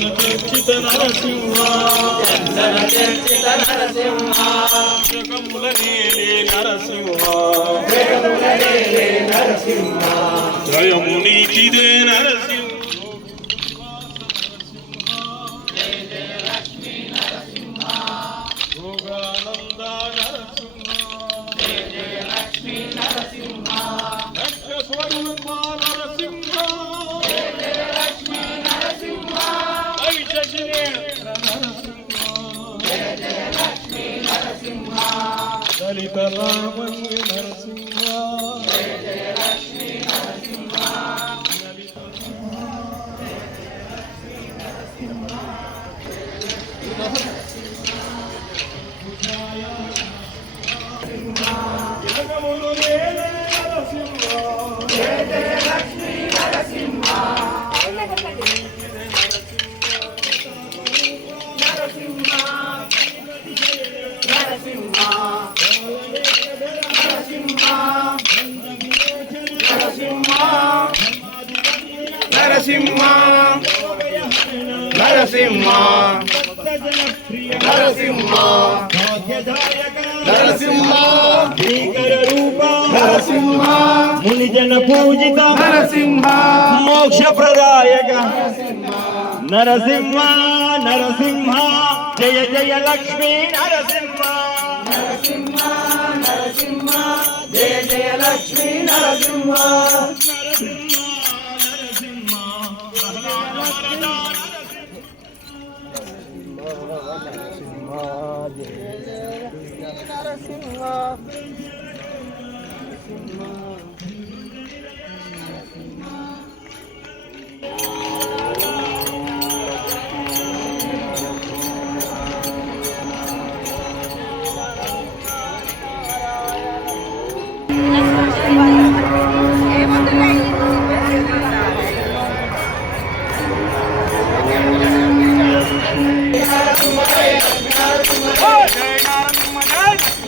చర్చిత నరసింహ. చందన చర్చిత నరసింహ. జగముల నేలే నరసింహ. జగములనేలే నరసింహ జయము నీకిదే నరసింహ. ಲಲಿತ ರಾಮಣ್ಯ ನರಸಿಂಹ నరసింహ నరసింహ నరసింహ నరసింహ భీకర రూప నరసింహ మునిజన పూజిత నరసింహ మోక్ష ప్రదాయక నరసింహ నరసింహ జయ జయ లక్ష్మీ నరసింహ జయ జయ Lakshmi Narasimha. Narasimha Narasimha Narasimha நாரசிம்ம ஜெய நாரசிம்ம ஜெய